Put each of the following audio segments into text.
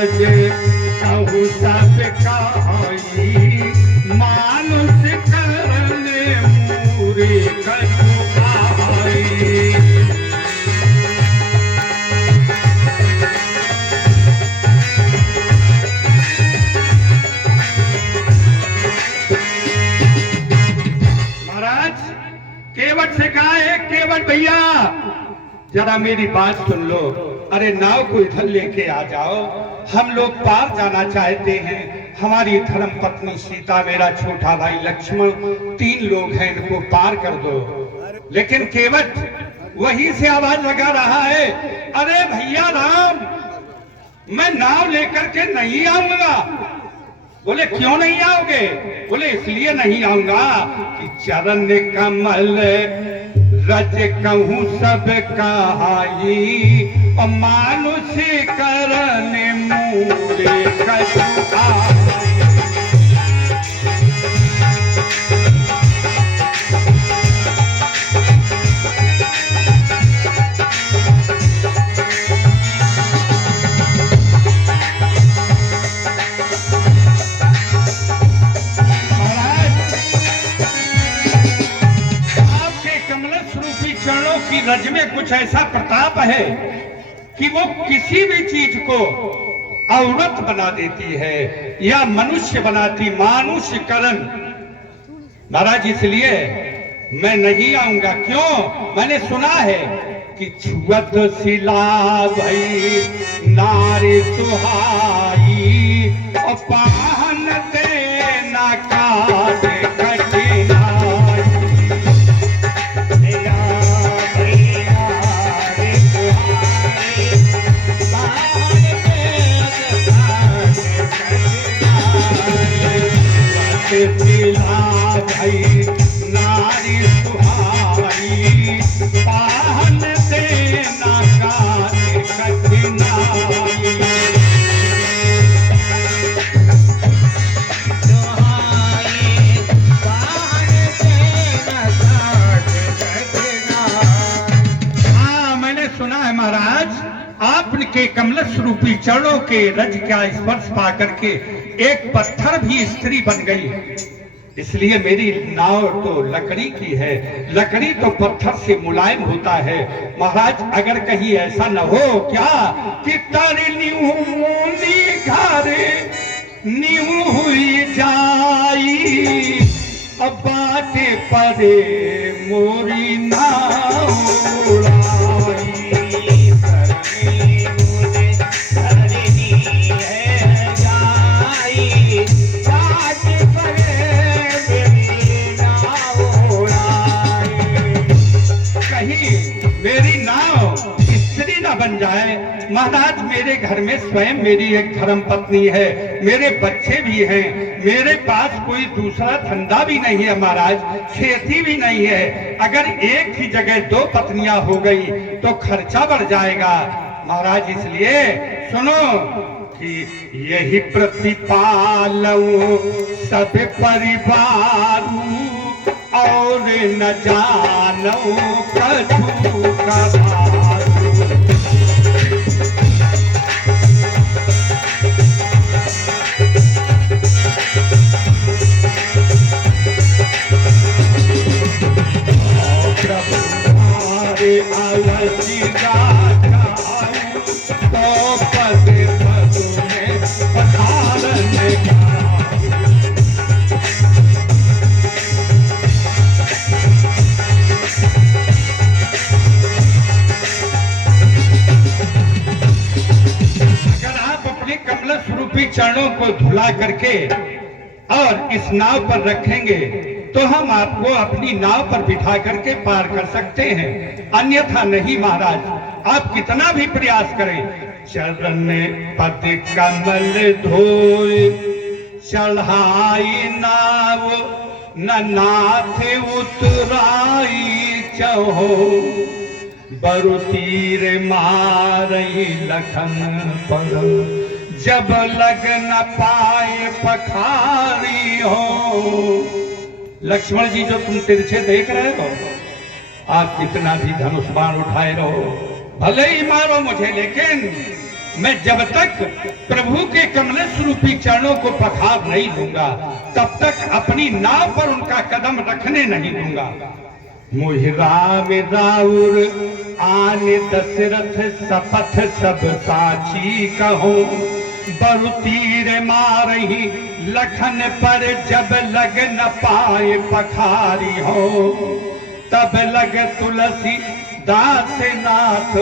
रज कहूँ सब कहाई मानुष करने मूरे कछुआई। महाराज केवट से कहा है, केवट भैया जरा मेरी बात सुन लो। अरे नाव को इधर लेके आ जाओ, हम लोग पार जाना चाहते हैं। हमारी धर्म पत्नी सीता, मेरा छोटा भाई लक्ष्मण, 3 लोग हैं, इनको पार कर दो। लेकिन केवट वहीं से आवाज लगा रहा है, अरे भैया राम, मैं नाव लेकर के नहीं आऊंगा। बोले क्यों नहीं आओगे? बोले इसलिए नहीं आऊंगा कि चरण कमल रज कहूँ सब कहाई और मानुष करने मूरे कछुआई। रज में कुछ ऐसा प्रताप है कि वो किसी भी चीज को औरत बना देती है या मनुष्य बनाती, मानुष्य करण। महाराज इसलिए मैं नहीं आऊंगा। क्यों? मैंने सुना है कि छुअत शिला भई नारी सुहाई और पाहन देना काज कठिनाई। भाई नारी सुहाई पाहन देना काज कठिनाई। हाँ, मैंने सुना है महाराज, आपके कमलश रूपी चरणों के रज का स्पर्श पा करके एक पत्थर भी स्त्री बन गई। इसलिए मेरी नाव तो लकड़ी की है, लकड़ी तो पत्थर से मुलायम होता है। महाराज अगर कहीं ऐसा न हो क्या कि तारी नींव घारे नींव हुई जाई अब बाटे पड़े मोरी नाव उड़ाई। मेरी नाव स्त्री न बन जाए। महाराज मेरे घर में स्वयं मेरी एक धर्म पत्नी है, मेरे बच्चे भी हैं, मेरे पास कोई दूसरा धंधा भी नहीं है महाराज, खेती भी नहीं है। अगर एक ही जगह 2 पत्नियां हो गई तो खर्चा बढ़ जाएगा महाराज। इसलिए सुनो कि यही प्रतिपालऊ सब परिवार और न जानो कछु कभारू। प्रभु हमारे अवधि राजा तो पद पद में पधारन का। चरणों को धुला करके और इस नाव पर रखेंगे तो हम आपको अपनी नाव पर बिठा करके पार कर सकते हैं, अन्यथा नहीं महाराज। आप कितना भी प्रयास करें। चरण पद कमल धोए चढ़ाई नाव न नाथ उतराई चहो बरु तीर मारई लखन पर जब लग न पाए पखारी हो। लक्ष्मण जी जो तुम तिरछे देख रहे हो, आप कितना भी धनुष बाण उठाए रहो, भले ही मारो मुझे, लेकिन मैं जब तक प्रभु के कमलेश रूपी चरणों को पखार नहीं दूंगा तब तक अपनी नाव पर उनका कदम रखने नहीं दूंगा। मोहि राम राउर आन दशरथ सपथ सब साची कहो, बरु तीर मारही लखन पर जब लग न पाए पखारी हो, तब लग तुलसी दास नाथ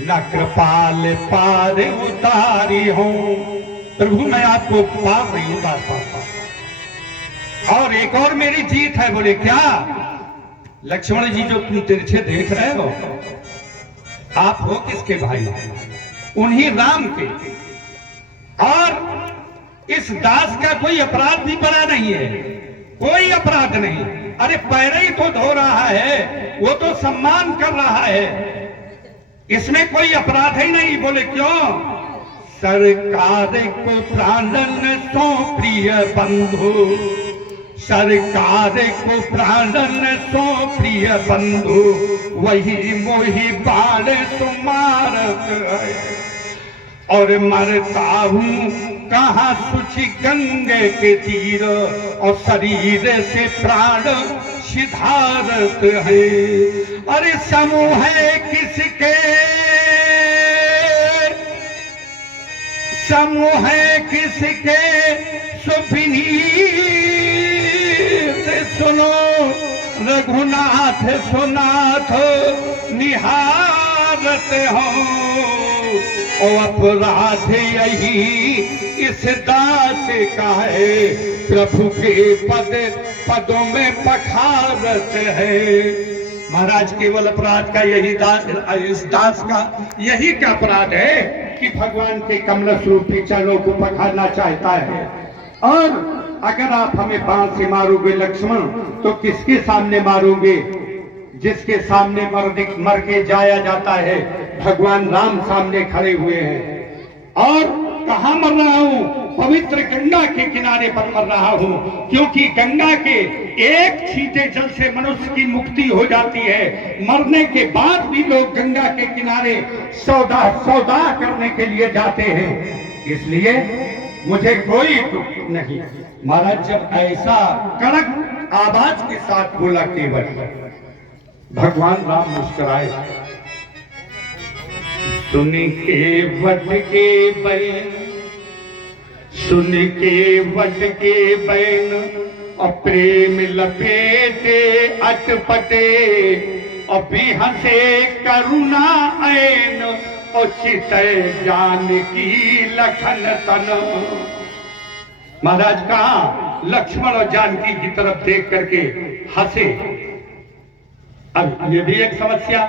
न कृपाल पार उतारी हो। प्रभु मैं आपको पार नहीं उतार पाता। और एक और मेरी जीत है। बोले क्या? लक्ष्मण जी जो तुम तिरछे देख रहे हो, आप हो किसके भाई? उन्हीं राम के। और इस दास का कोई अपराध भी बड़ा नहीं है, कोई अपराध नहीं। अरे पैर ही तो धो रहा है, वो तो सम्मान कर रहा है, इसमें कोई अपराध ही नहीं। बोले क्यों? सरकार को प्राणन सो प्रिय बंधु, सरकार को प्राणन सो प्रिय बंधु, वही मोहि बाण सुमारत है। और मरता हूँ कहाँ सुचि गंगे के तीर, और शरीर से प्राण सिधारत है। अरे समूह है किसके, समूह है किसके सुविनीत सुनो, रघुनाथ सुनाथ निहारत हो। और अपराध यही इस दास का है, प्रभु के पदों में पखारत है। महाराज केवल अपराध का यही इस दास का यही का अपराध है कि भगवान के कमलेश रूपी चरणों को पखारना चाहता है। और अगर आप हमें बाण से मारोगे लक्ष्मण, तो किसके सामने मारोगे? जिसके सामने मर के जाया जाता है, भगवान राम सामने खड़े हुए हैं। और कहाँ मर रहा हूँ? पवित्र गंगा के किनारे पर मर रहा हूँ, क्योंकि गंगा के एक छींटे जल से मनुष्य की मुक्ति हो जाती है। मरने के बाद भी लोग गंगा के किनारे सौदा करने के लिए जाते हैं, इसलिए मुझे कोई दुख नहीं। महाराज जब ऐसा कड़क आवाज के साथ बोला केवल, भगवान राम मुस्कुराए। सुन के वट के बैन, सुन के वट के बैन, और प्रेम लपेटे अटपटे, और भी हंसे करुणा ऐन, और चितय जानकी लखन तन। महाराज कहा लक्ष्मण और जानकी की तरफ देख करके हंसे। अब ये भी एक समस्या।